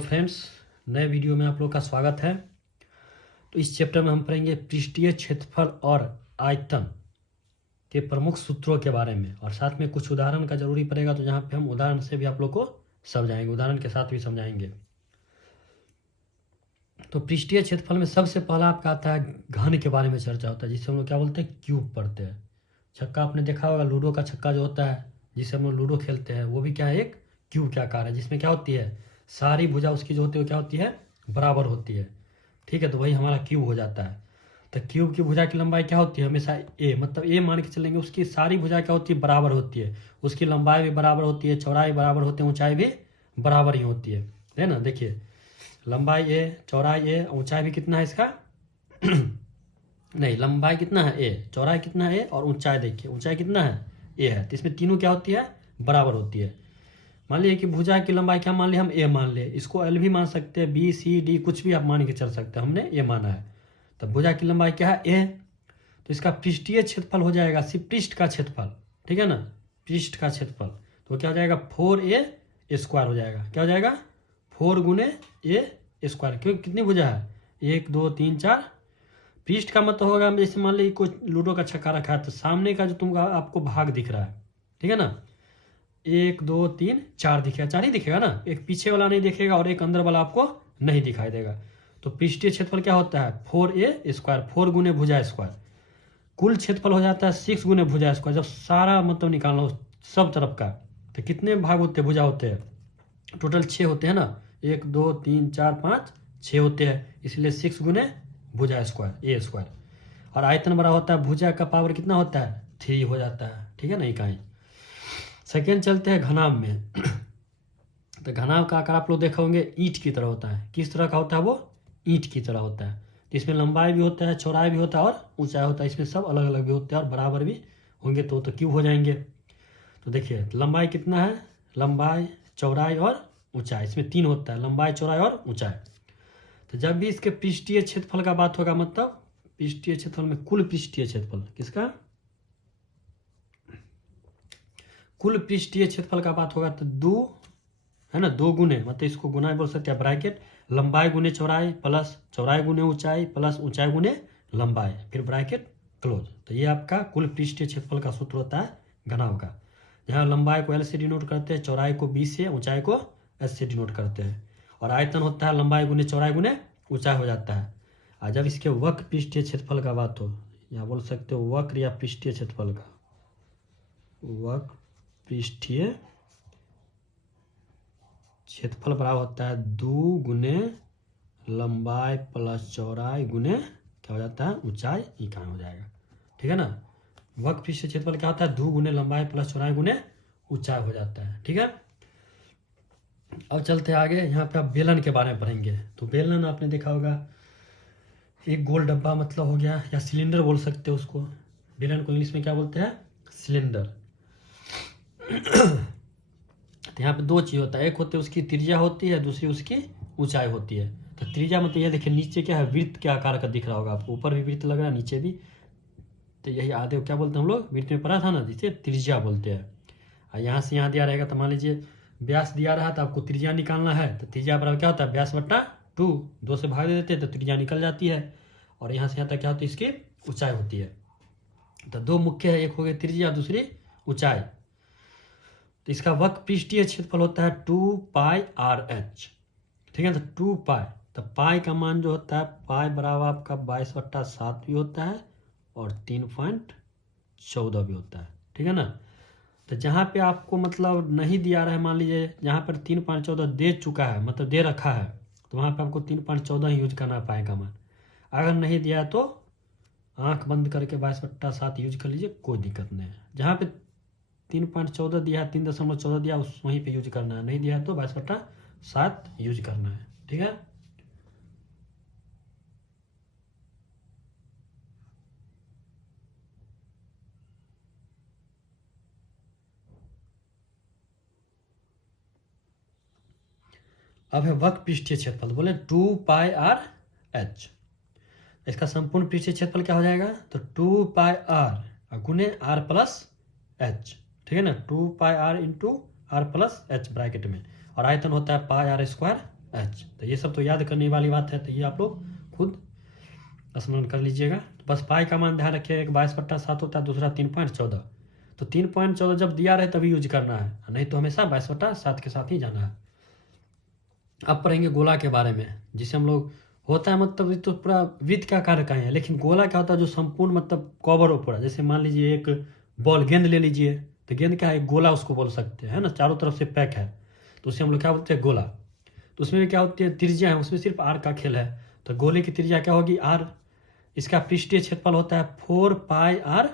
Friends, नए video में आप लोग का स्वागत है। तो इस चैप्टर में हम पढ़ेंगे पृष्ठीय क्षेत्रफल और आयतन के प्रमुख सूत्रों के बारे में, और साथ में कुछ उदाहरण का जरूरी पड़ेगा। तो यहाँ पे हम उदाहरण से भी आप लोग को समझाएंगे, उदाहरण के साथ भी समझाएंगे। तो पृष्ठीय क्षेत्रफल में सबसे पहला आपका आता है घन के बारे में चर्चा होता है, जिसे हम लोग क्या बोलते हैं, क्यूब पढ़ते हैं। छक्का आपने देखा होगा, लूडो का छक्का जो होता है जिसे हम लोग लूडो खेलते हैं, वो भी क्या है, एक क्यूब के आकार है, जिसमें क्या होती है, सारी भुजा उसकी जो होती है वो क्या होती है, बराबर होती है। ठीक है, तो वही हमारा क्यूब हो जाता है। तो क्यूब की भुजा की लंबाई क्या होती है, हमेशा ए, मतलब ए मान के चलेंगे, उसकी सारी भुजा क्या होती है, बराबर होती है। उसकी लंबाई भी बराबर होती है, चौड़ाई बराबर होती है, ऊंचाई भी बराबर ही होती है ना। देखिए, लंबाई ए, चौड़ाई ए, ऊंचाई भी कितना है इसका नहीं, लंबाई कितना है ए, चौड़ाई कितना है ए, और ऊंचाई देखिए, ऊंचाई कितना है ए है। तो इसमें तीनों क्या होती है, बराबर होती है। मान लीजिए कि भुजा की लंबाई क्या मान लिया हम, ए मान ले, इसको एल भी मान सकते हैं, बी सी डी कुछ भी आप मान के चल सकते हैं, हमने ए माना है। तो भुजा की लंबाई क्या है, ए। तो इसका पृष्ठीय क्षेत्रफल हो जाएगा, सिर्फ पृष्ठ का क्षेत्रफल, ठीक है ना, पृष्ठ का क्षेत्रफल। तो क्या हो जाएगा, 4a² हो जाएगा। क्या हो जाएगा, 4 गुने a², क्योंकि कितनी भुजा है, 1 2 3 4। पृष्ठ का मतलब होगा, जैसे मान लीजिए कोई लूडो का छक्का रखा है, तो सामने का जो तुमका आपको भाग दिख रहा है, ठीक है ना, 1 2 3 4 दिखेगा, 4 ही दिखेगा ना, एक पीछे वाला नहीं दिखेगा और एक अंदर वाला आपको नहीं दिखाई देगा। तो पृष्ठीय क्षेत्रफल क्या होता है, 4a², 4 गुने भुजा स्क्वायर। कुल क्षेत्रफल हो जाता है 6 गुने भुजा स्क्वायर। जब सारा मतलब निकालना हो सब तरफ का, तो कितने भाग होते हैं, भुजा होते हैं, टोटल 6 होते हैं ना, 1 2 3 4 5 6 होते हैं, इसलिए 6 गुने भुजा स्क्वायर a²। और आयतन बड़ा होता है, भुजा का पावर कितना होता है, 3 हो जाता है, ठीक है ना, इकाई। सेकेंड चलते हैं घनाभ में। तो घनाभ का आकार आप लोग देखे होंगे, ईंट की तरह होता है। किस तरह का होता है वो, ईंट की तरह होता है। इसमें लंबाई भी होता है, चौड़ाई भी होता है और ऊंचाई होता है। इसमें सब अलग अलग भी होते हैं और बराबर भी होंगे तो क्यूब हो जाएंगे। तो देखिए, लंबाई कितना है, लंबाई चौड़ाई और ऊंचाई, इसमें 3 होता है, लंबाई चौड़ाई और ऊंचाई। तो जब भी इसके पृष्ठीय क्षेत्रफल का बात होगा, मतलब पृष्ठीय क्षेत्रफल में कुल पृष्ठीय क्षेत्रफल किसका, कुल पृष्ठीय क्षेत्रफल का बात होगा, तो 2 है ना, 2 गुने, मतलब इसको गुना बोल सकते हैं, ब्रैकेट, लंबाई गुने चौड़ाई प्लस चौड़ाई गुने ऊंचाई प्लस ऊंचाई गुने लंबाई, फिर ब्रैकेट क्लोज। तो ये आपका कुल पृष्ठीय क्षेत्रफल का सूत्र होता है घनाभ का, जहाँ लंबाई को एल से डिनोट करते हैं, चौड़ाई को बी से, ऊंचाई को एस से डिनोट करते हैं। और आयतन होता है लंबाई गुने चौड़ाई गुने ऊंचाई हो जाता है। और जब इसके वक्र पृष्ठीय क्षेत्रफल का बात हो, या बोल सकते हो वक्र या पृष्ठीय क्षेत्रफल का, वक्र पृष्ठीय क्षेत्रफल बराबर होता है 2 गुने लंबाई प्लस चौड़ाई गुने क्या हो जाता है, ऊंचाई, इकाई हो जाएगा, ठीक है ना। वक्र पृष्ठीय क्षेत्रफल क्या होता है, 2 गुने लंबाई प्लस चौड़ाई गुने ऊंचाई हो जाता है, ठीक है। अब चलते आगे, यहाँ पे आप बेलन के बारे में पढ़ेंगे। तो बेलन आपने देखा होगा, एक गोल डब्बा मतलब हो गया, या सिलेंडर बोल सकते हो उसको। बेलन को इंग्लिश में क्या बोलते हैं, सिलेंडर। तो यहाँ पे 2 चीज होता है, एक होती है उसकी त्रिज्या होती है, दूसरी उसकी ऊंचाई होती है। तो त्रिज्या मतलब ये देखिए, नीचे क्या है, वृत्त के आकार का दिख रहा होगा आपको, ऊपर भी वृत्त लग रहा है, नीचे भी। तो यही आधे क्या बोलते हैं हम लोग, वृत्त में पढ़ा था ना, जिसे त्रिज्या बोलते हैं। और यहाँ से यहाँ दिया रहेगा, तो मान लीजिए व्यास दिया रहा था, आपको त्रिज्या निकालना है, तो त्रिज्या बराबर क्या होता है, व्यास बट्टा 2, 2 से भाग दे देते हैं तो त्रिज्या निकल जाती है। और यहाँ से यहाँ तक क्या होती है, इसकी ऊंचाई होती है। तो 2 मुख्य है, एक हो गई त्रिज्या, दूसरी ऊंचाई। तो इसका वक्र पृष्ठीय क्षेत्रफल होता है 2πr/h, ठीक है। तो 2π, तो पाई का मान जो होता है, पाई बराबर आपका 22/7 भी होता है और 3.14 भी होता है, ठीक है ना। तो जहाँ पे आपको मतलब नहीं दिया रहा है, मान लीजिए जहाँ पर 3.14 दे चुका है, मतलब दे रखा है, तो वहाँ पे आपको 3.14 ही यूज करना पाएगा मान। अगर नहीं दिया तो आंख बंद करके 22/7 यूज कर लीजिए, कोई दिक्कत नहीं है। जहाँ पे 3.14 दिया है, 3.14 दिया, उस वहीं पे यूज करना है, नहीं दिया है तो 22/7 यूज करना है, ठीक है। अब है वक्र पृष्ठीय क्षेत्रफल, बोले 2πr/h। इसका संपूर्ण पृष्ठीय क्षेत्रफल क्या हो जाएगा, तो 2πr गुने r+h, ठीक है ना, 2πr × r+h ब्रैकेट में। और आयतन होता है πr², एच। तो ये सब तो याद करने वाली बात है, तो ये आप लोग खुद स्मरण कर लीजिएगा। तो बस पाई का मान ध्यान रखिएगा, एक 22/7 होता है, दूसरा 3.14। तो 3.14 जब दिया रहे तभी यूज करना है, नहीं तो हमेशा 22/7 के साथ ही जाना है। अब पढ़ेंगे गोला के बारे में, जिसे हम लोग होता है मतलब ये तो पूरा वृत्त का आकार का है, लेकिन गोला क्या होता है जो संपूर्ण मतलब कवर हो पूरा। जैसे मान लीजिए एक बॉल, गेंद ले लीजिए, तो गेंद क्या है, एक गोला उसको बोल सकते हैं, है ना, चारों तरफ से पैक है, तो उसे हम लोग क्या बोलते हैं, गोला। तो उसमें भी क्या होती है, त्रिज्या है, उसमें सिर्फ आर का खेल है। तो गोले की त्रिज्या क्या होगी, आर। इसका पृष्ठीय क्षेत्रफल होता है 4πr²,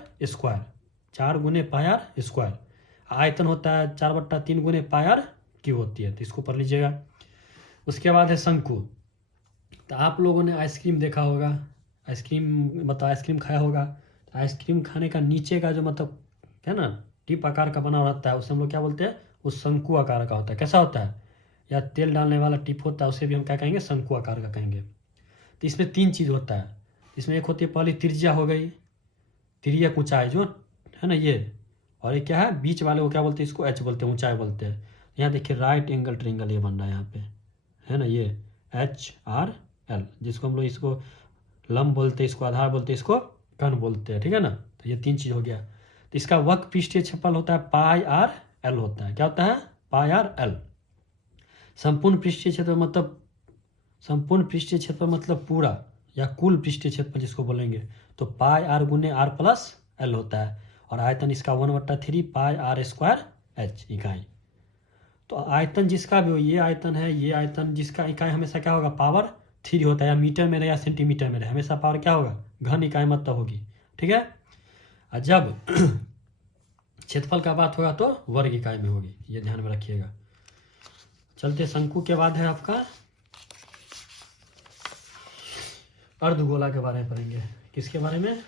4 × πr²। आयतन होता है 4/3 × πr³ होती है, तो इसको पढ़ लीजिएगा। उसके बाद है शंकु। तो आप लोगों ने आइसक्रीम देखा होगा, आइसक्रीम मतलब आइसक्रीम खाया होगा, तो आइसक्रीम खाने का नीचे का जो मतलब है ना टिप आकार का बना रहता है, उसे हम लोग क्या बोलते हैं, वो शंकु आकार का होता है। कैसा होता है, या तेल डालने वाला टिप होता है, उसे भी हम क्या कहेंगे, शंकु आकार का कहेंगे। तो इसमें 3 चीज़ होता है। इसमें एक होती है पहली त्रिज्या हो गई, तिर्यक ऊंचाई जो है ना ये, और एक क्या है बीच वाले को क्या बोलते हैं, इसको एच बोलते हैं, ऊंचाई बोलते हैं। यहाँ देखिए राइट एंगल ट्रायंगल ये बन रहा है यहाँ पे, है ना, ये HRL, जिसको हम लोग इसको लंब बोलते हैं, इसको आधार बोलते हैं, इसको कण बोलते हैं, ठीक है ना। तो ये 3 चीज़ हो गया। तो इसका वक्र पृष्ठीय क्षेत्रफल होता है πr/l होता है। क्या होता है, πr/l। संपूर्ण पृष्ठीय क्षेत्रफल मतलब, संपूर्ण पृष्ठीय क्षेत्रफल मतलब पूरा या कुल पृष्ठीय क्षेत्रफल जिसको बोलेंगे, तो πr×r+l होता है। और आयतन इसका 1/3 πr²h इकाई। तो आयतन जिसका भी हो, ये आयतन है, ये आयतन, जिसका इकाई हमेशा क्या होगा, पावर 3 होता है, या मीटर में रहे या सेंटीमीटर में रहे, हमेशा पावर क्या होगा, घन इकाई मतलब होगी, ठीक है। और जब क्षेत्रफल का बात होगा तो वर्ग इकाई में होगी, ये ध्यान में रखिएगा। चलते शंकु के बाद है आपका अर्धगोला के बारे में पढ़ेंगे। किसके बारे में,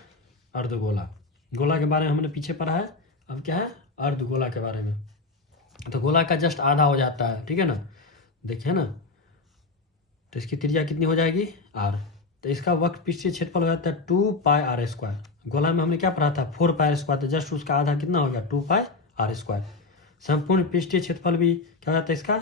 अर्धगोला। गोला के बारे में हमने पीछे पढ़ा है, अब क्या है, अर्धगोला के बारे में। तो गोला का जस्ट आधा हो जाता है, ठीक है ना, देखिए ना। तो इसकी त्रिज्या कितनी हो जाएगी, r। तो इसका वक्र पृष्ठीय क्षेत्रफल हो जाता है 2πr²। गोला में हमने क्या पढ़ा था, 4πr², तो जस्ट उसका आधा कितना हो गया, 2πr²। संपूर्ण पृष्ठीय क्षेत्रफल भी क्या हो जाता है इसका,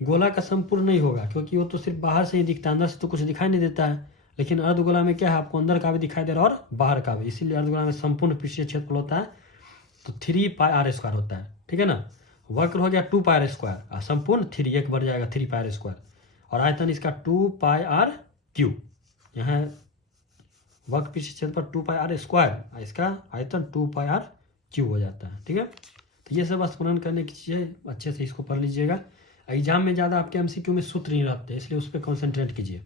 गोला का संपूर्ण नहीं होगा, क्योंकि वो तो सिर्फ बाहर से ही दिखता है, अंदर से तो कुछ दिखाई नहीं देता है। लेकिन अर्धगोला में क्या है, आपको अंदर का भी दिखाई दे रहा है और बाहर का भी, इसीलिए अर्धगोला में संपूर्ण पृष्ठीय क्षेत्रफल होता है तो 3πr² होता है, ठीक है ना। वक्र हो गया 2πr², और संपूर्ण 3 एक बढ़ जाएगा 3πr², और आयतन इसका 2πr³। यहाँ वक्र पृष्ठीय क्षेत्रफल 2πr², इसका आयतन 2πr³ हो जाता है, ठीक है। तो ये सब स्मरण करने की चीज़ें, अच्छे से इसको पढ़ लीजिएगा। एग्जाम में ज़्यादा आपके MCQ में सूत्र नहीं रहते, इसलिए उस पर कॉन्सेंट्रेट कीजिए।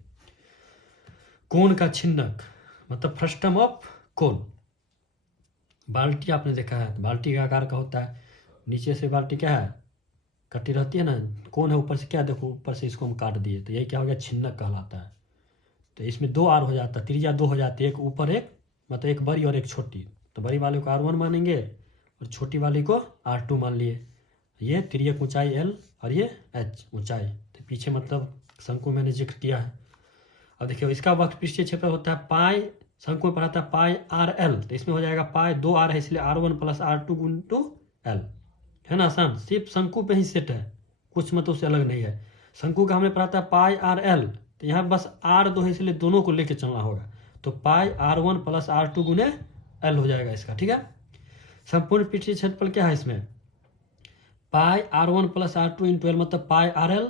कोण का छिन्नक मतलब फ्रस्टम ऑफ कोण। बाल्टी आपने देखा है, बाल्टी का आकार का होता है, नीचे से बाल्टी क्या है, कटी रहती है ना, कोण है ऊपर से, क्या देखो ऊपर से इसको हम काट दिए, तो यही क्या हो गया, छिन्नक कहलाता है। तो इसमें 2 r हो जाता है, त्रिज्या 2 हो जाती है, एक ऊपर एक मतलब एक बड़ी और एक छोटी। तो बड़ी वाले को R1 मानेंगे और छोटी वाली को R2 मान लिए। ये तिर्यक ऊंचाई L और ये H ऊंचाई। तो पीछे मतलब शंकु मैंने जिक्र किया है। अब देखिए इसका वक्र पृष्ठीय क्षेत्रफल होता है पाई, शंकु में पढ़ा था πr/l, तो इसमें हो जाएगा पाई, 2r है इसलिए R1 + R2 × L, है ना, आसान। सिर्फ शंकु पे ही सेट है, कुछ मतलब उससे अलग नहीं है। शंकु का हमने पढ़ा था πr/l, तो यहाँ बस R2 है इसलिए दोनों को लेके चलना होगा, तो πr1 + R2 × L हो जाएगा इसका, ठीक है। संपूर्ण पृष्ठीय क्षेत्रफल क्या है इसमें, πr1 + R2 × L मतलब πrl,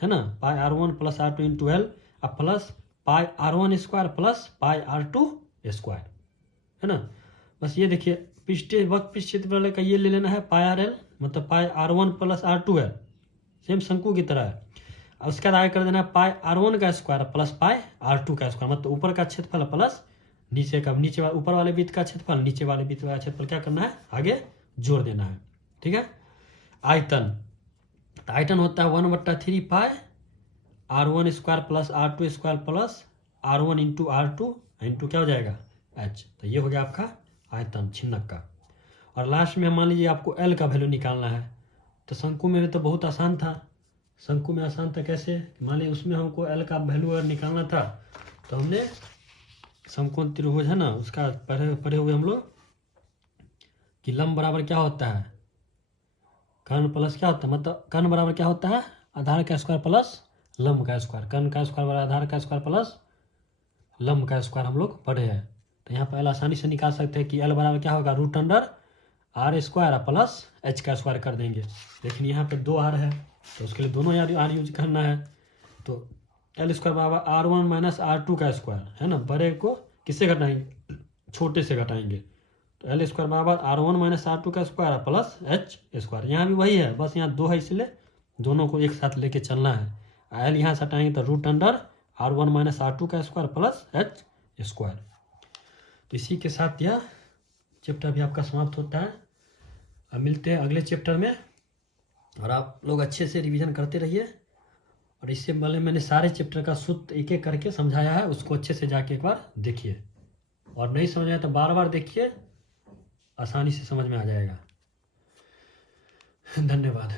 है ना, πr1 + R2 × L अब प्लस πr1² + πr2², है ना। बस ये देखिए पृष्ठीय वक्र पृष्ठीय क्षेत्रफल का ये ले लेना है πrl मतलब πr1 + R2l, सेम शंकु की तरह है। अब उसके बाद आगे कर देना है πr1² + πr2², मतलब ऊपर का क्षेत्रफल प्लस नीचे का, नीचे वाले ऊपर वाले वृत्त का क्षेत्रफल, नीचे वाले वृत्त का क्षेत्रफल क्या करना है, आगे जोड़ देना है, ठीक है। आयतन, आयतन होता है 1/3 पाई R1² + R2² + R1 × R2 into क्या हो जाएगा, H। तो ये हो गया आपका आयतन छिन्नक का। और लास्ट में मान लीजिए आपको L का वैल्यू निकालना है, तो शंकु में तो बहुत आसान था, शंकु में आसान था कैसे, मान लीजिए उसमें हमको L का वैल्यू अगर निकालना था, तो हमने समकोण त्रिभुज है ना, उसका पढ़े हुए हम लोग कि लंब बराबर क्या होता है, कर्ण प्लस क्या होता है, मतलब कर्ण बराबर क्या होता है, आधार का स्क्वायर प्लस लंब का स्क्वायर, कर्ण का स्क्वायर बराबर आधार का स्क्वायर प्लस लंब का स्क्वायर हम लोग पढ़े हैं। तो यहाँ पर आसानी से निकाल सकते हैं कि एल बराबर क्या होगा, root under r square plus h का स्क्वायर कर देंगे। लेकिन यहाँ पे 2 आर है तो उसके लिए दोनों यार आर यूज करना है। तो एल स्क्वायर बराबर R1 माइनस R2 का स्क्वायर है ना, बड़े को किससे घटाएंगे, छोटे से घटाएंगे। तो एल स्क्वायर बराबर R1 माइनस R2 का स्क्वायर प्लस एच स्क्वायर। यहाँ भी वही है, बस यहाँ 2 है इसलिए दोनों को एक साथ लेके चलना है। एल यहाँ से हटाएंगे तो root under R1 minus R2 का स्क्वायर प्लस एच स्क्वायर। तो इसी के साथ यह चैप्टर भी आपका समाप्त होता है। अब मिलते हैं अगले चैप्टर में, और आप लोग अच्छे से रिवीजन करते रहिए। और इससे पहले मैंने सारे चैप्टर का सूत्र एक एक करके समझाया है, उसको अच्छे से जाके एक बार देखिए, और नहीं समझ आया तो बार बार देखिए, आसानी से समझ में आ जाएगा। धन्यवाद।